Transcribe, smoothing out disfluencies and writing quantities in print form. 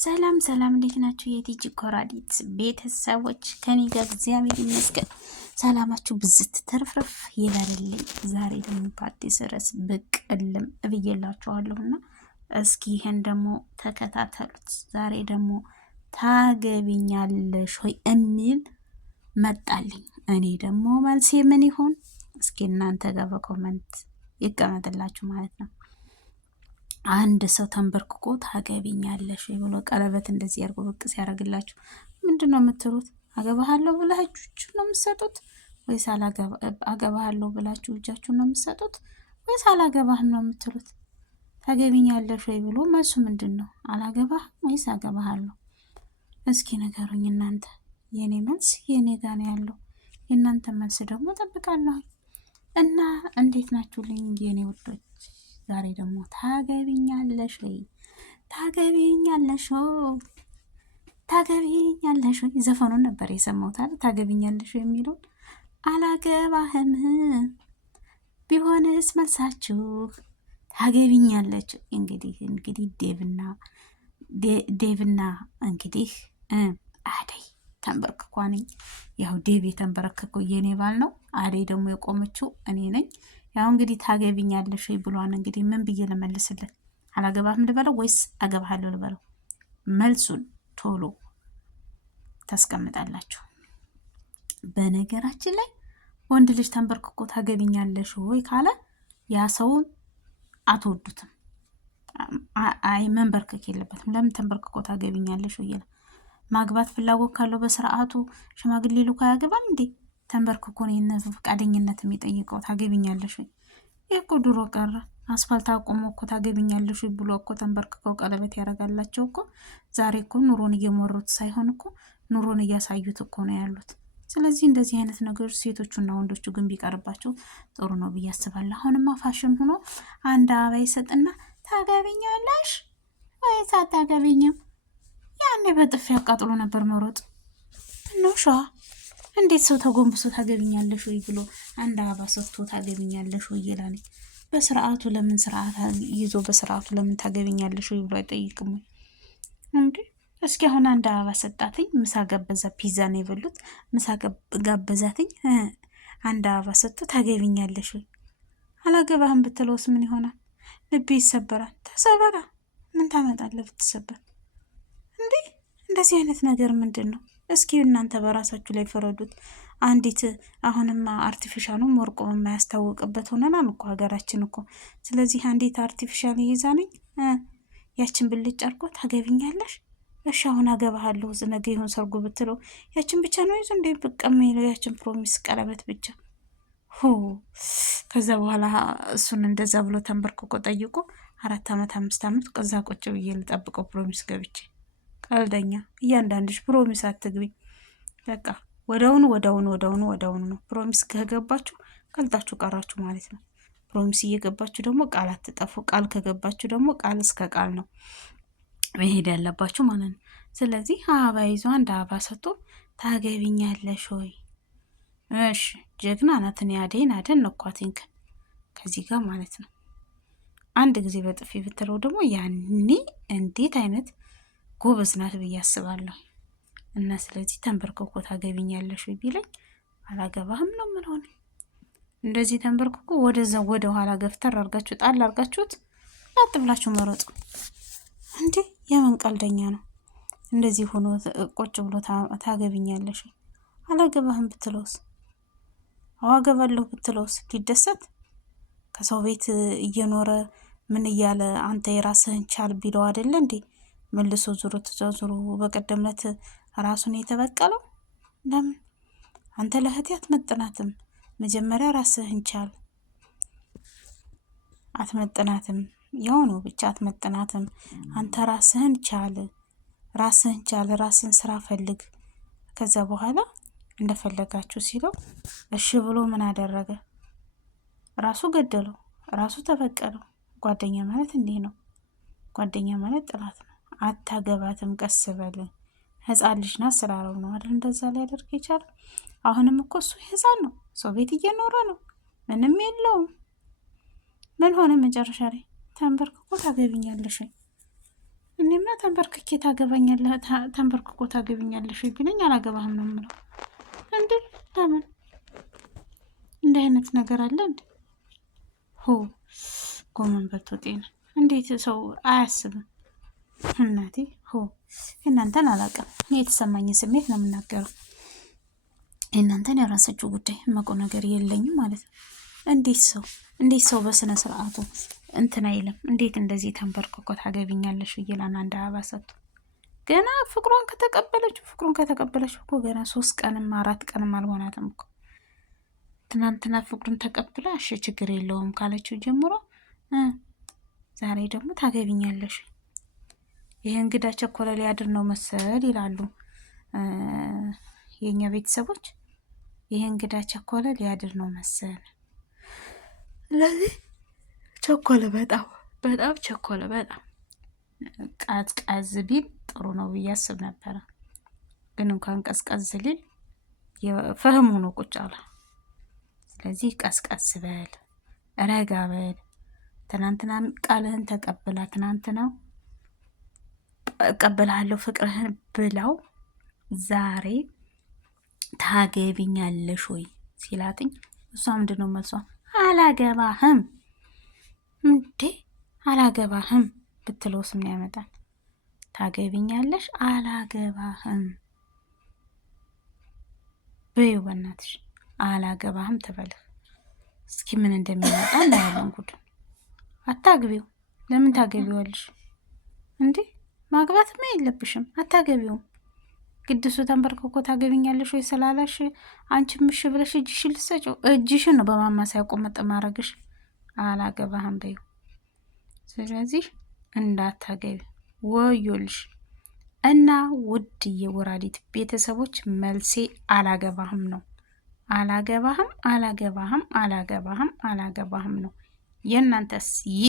ሰላም ሰላም፣ እንዴት ናችሁ? የቲጂ ኮራዲት ቤተሰቦች ከኔ ጋር እግዚአብሔር ይመስገን። ሰላማችሁ ብዝት ተርፍርፍ ይበልልኝ። ዛሬ ደግሞ በአዲስ ርዕስ ብቅ እልም እብዬላችኋለሁና እስኪ ይሄን ደግሞ ተከታተሉት። ዛሬ ደግሞ ታገቢኛለሽ ሆይ የሚል መጣልኝ። እኔ ደግሞ መልሴ ምን ይሆን? እስኪ እናንተ ጋር በኮመንት ይቀመጥላችሁ ማለት ነው። አንድ ሰው ተንበርክኮ ታገቢኛለሽ ብሎ ቀለበት እንደዚህ ያርጎ ብቅ ሲያደርግላችሁ ምንድን ነው የምትሉት? አገባሃለሁ ብላችሁ ነው የምትሰጡት ወይስ አገባሃለሁ ብላችሁ እጃችሁን ነው የምትሰጡት ወይስ አላገባህም ነው የምትሉት? ታገቢኛለሽ ወይ ብሎ መልሱ ምንድን ነው? አላገባህም ወይስ አገባሃለሁ? እስኪ ነገሩኝ እናንተ። የኔ መልስ የኔ ጋር ነው ያለው። የእናንተ መልስ ደግሞ ጠብቃለሁ። እና እንዴት ናችሁልኝ የኔ ውዶች? ዛሬ ደግሞ ታገቢኛለሽ ወይ ታገቢኛለሽ ወይ ታገቢኛለሽ ወይ ዘፈኑን ነበር የሰማሁት አይደል? ታገቢኛለሽ ወይ የሚለውን አላገባህም ቢሆንስ መልሳችሁ ታገቢኛለች። እንግዲህ ዴቭና እንግዲህ አደይ ተንበርክኳነኝ። ያው ዴቭ የተንበረከከው የኔ ባል ነው። አደይ ደግሞ የቆመችው እኔ ነኝ። ያው እንግዲህ ታገቢኛለሽ ወይ ብሏን እንግዲህ ምን ብዬ ልመልስለት? አላገባህም ልበለው ወይስ አገባሃለሁ ልበለው? መልሱን ቶሎ ታስቀምጣላችሁ። በነገራችን ላይ ወንድ ልጅ ተንበርክኮ ታገቢኛለሽ ወይ ካለ ያ ሰውን አትወዱትም። አይ መንበርከክ የለበትም። ለምን ተንበርክኮ ታገቢኛለሽ ወይ ይላል? ማግባት ፍላጎት ካለው በስርዓቱ ሽማግሌ ልኮ አያገባም እንዴ? ተንበርክኮ ነው ፈቃደኝነት የሚጠይቀው። ታገቢኛለሽ ወይ? ይህ እኮ ድሮ ቀረ። አስፋልት አቆሞ እኮ ታገቢኛለሽ ወይ ብሎ እኮ ተንበርክከው ቀለበት ያደርጋላቸው እኮ። ዛሬ እኮ ኑሮን እየመሩት ሳይሆን እኮ ኑሮን እያሳዩት እኮ ነው ያሉት። ስለዚህ እንደዚህ አይነት ነገሮች ሴቶቹና ወንዶቹ ግን ቢቀርባቸው ጥሩ ነው ብዬ አስባለሁ። አሁንማ ፋሽን ሆኖ አንድ አበባ ይሰጥና ታገቢኛለሽ ወይስ አታገቢኝም? ያኔ በጥፊ ያቃጥሎ ነበር መሮጥ ነው ሻ። እንዴት ሰው ተጎንብሶ ታገቢኛለሽ ወይ ብሎ አንድ አበባ ሰጥቶ ታገቢኛለሽ ወይ ይላል? በስርዓቱ ለምን ስርዓት ይዞ በስርዓቱ ለምን ታገቢኛለሽ ወይ ብሎ አይጠይቅም ወይ እንዴ? እስኪ አሁን አንድ አበባ ሰጣትኝ፣ ምሳ ጋበዛ፣ ፒዛ ነው የበሉት፣ ምሳ ጋበዛትኝ፣ አንድ አበባ ሰጥቶ ታገቢኛለሽ ወይ? አላገባህም ብትለውስ ምን ይሆናል? ልቤ ይሰበራል። ተሰበራ ምን ታመጣለህ ብትሰበር እንዴ? እንደዚህ አይነት ነገር ምንድን ነው? እስኪ እናንተ በራሳችሁ ላይ ፈረዱት። አንዲት አሁንማ አርቲፊሻሉም ወርቆ የማያስታውቅበት ሆነናል እኮ ሀገራችን እኮ። ስለዚህ አንዲት አርቲፊሻል ይዛ ነኝ ያችን ብልጭ አርጎ ታገቢኛለሽ፣ እሺ አሁን አገባሃለሁ ነገ ይሁን ሰርጉ ብትለው ያችን ብቻ ነው ይዞ እንዴ ብቀም ይለው? ያችን ፕሮሚስ ቀለበት ብቻ ከዛ በኋላ እሱን እንደዛ ብሎ ተንበርክኮ ጠይቆ 4 ዓመት 5 ዓመት ከዛ ቁጭ ብዬ ልጠብቀው ፕሮሚስ ገብቼ። ቀልደኛ እያንዳንድሽ ፕሮሚስ አትግቢ። በቃ ወዳውኑ ነው። ፕሮሚስ ከገባችሁ ቀልጣችሁ ቀራችሁ ማለት ነው። ፕሮሚስ እየገባችሁ ደግሞ ቃል አትጠፉ። ቃል ከገባችሁ ደግሞ ቃል እስከ ቃል ነው መሄድ ያለባችሁ ማለት ነው። ስለዚህ አበባ ይዞ አንድ አበባ ሰጥቶ ታገቢኛለሽ ወይ? እሺ ጀግና ናት። እኔ አደይን አደነኳትኝ ከዚህ ጋር ማለት ነው። አንድ ጊዜ በጥፊ ብትለው ደግሞ ያኔ እንዴት አይነት ጎበዝ ናት ብዬ አስባለሁ። እና ስለዚህ ተንበርክኮ ታገቢኛለሽ ወይ ቢለኝ አላገባህም ነው ምን ሆነ? እንደዚህ ተንበርክኮ ወደ ኋላ ገፍተር አርጋችሁ ጣል አርጋችሁት ላጥ ብላችሁ መሮጥ እንዴ! የምን ቀልደኛ ነው? እንደዚህ ሆኖ ቁጭ ብሎ ታገቢኛለሽ ወይ? አላገባህም ብትለውስ? አዋገባለሁ ብትለውስ ሊደሰት? ከሰው ቤት እየኖረ ምን እያለ አንተ የራስህን ቻል ቢለው አይደለ እንዴ? መልሶ ዙሮ ተዛዙሮ በቀደምነት ራሱን የተበቀለው ለምን? አንተ ለህቴ አትመጥናትም። መጀመሪያ ራስህን ቻል። አትመጥናትም፣ ያው ነው ብቻ አትመጥናትም። አንተ ራስህን ቻል፣ ራስህን ስራ ፈልግ። ከዛ በኋላ እንደፈለጋችሁ ሲለው እሺ ብሎ ምን አደረገ? ራሱ ገደለው፣ ራሱ ተበቀለው። ጓደኛ ማለት እንዲህ ነው። ጓደኛ ማለት ጥላት ነው። አታገባትም፣ ቀስ በል ህፃን ልጅ ናት ስላለው ነው አይደል እንደዛ ሊያደርግ የቻለው። አሁንም እኮ እሱ ህፃን ነው፣ ሰው ቤት እየኖረ ነው፣ ምንም የለውም። ምን ሆነ መጨረሻ ላይ? ተንበርክኮ ታገቢኛለሽ እኔማ ተንበርክኬ ታገባኛለህ ተንበርክኮ ታገቢኛለሽ ቢለኝ አላገባህም ነው የምለው። እንዴ ለምን እንደ አይነት ነገር አለ እንዴ? ሆ ጎመን በልቶ ጤና እንዴት ሰው አያስብም? እናቴ ሆ እናንተን አላውቅም። የተሰማኝን ስሜት ነው የምናገረው። እናንተን የራሳችሁ ጉዳይ መቆ ነገር የለኝም ማለት ነው። እንዴት ሰው በስነ ስርዓቱ እንትን አይልም? እንዴት እንደዚህ ተንበርክኮ ታገቢኛለሽ ይላል። አንድ አበባ ሰጥቶ ገና ፍቅሩን ከተቀበለችው እኮ ገና 3 ቀንም 4 ቀንም አልሆናትም እኮ። ትናንትና ፍቅሩን ተቀብላ እሺ ችግር የለውም ካለችው ጀምሮ ዛሬ ደግሞ ታገቢኛለሽ። ይህ እንግዳ ቸኮለ ሊያድር ነው መሰል ይላሉ የኛ ቤተሰቦች። ይህ እንግዳ ቸኮለ ሊያድር ነው መሰል። ስለዚህ ቸኮለ፣ በጣም ቸኮለ። በጣም ቀዝቀዝ ቢል ጥሩ ነው ብዬ አስብ ነበረ። ግን እንኳን ቀዝቀዝ ሊል የፈህም ሆኖ ቁጭ አለ። ስለዚህ ቀዝቀዝ በል፣ ረጋ በል። ትናንትና ቃልህን ተቀብላ ትናንትና እቀበላለሁ ፍቅርህን ብላው ዛሬ ታገቢኛለሽ ወይ ሲላትኝ እሷ ምንድን ነው መልሷ? አላገባህም እንዴ አላገባህም ብትለው ስም ያመጣል። ታገቢኛለሽ አላገባህም በይው በእናትሽ አላገባህም ትበልህ። እስኪ ምን እንደሚመጣ እናያለን። ጉድ አታግቢው። ለምን ታገቢዋለሽ እንዴ? ማግባትማ የለብሽም አታገቢውም። ቅዱሱ ተንበርክኮ ታገቢኛለሽ ወይ ስላላሽ አንቺ ምሽ ብለሽ እጅሽን ልትሰጪው እጅሽን ነው በማማሰያ ቆመጥ ማረግሽ። አላገባህም በይው። ስለዚህ እንዳታገቢ ወዮልሽ። እና ውድ የወራዲት ቤተሰቦች መልሴ አላገባህም ነው። አላገባህም ነው። የእናንተስ?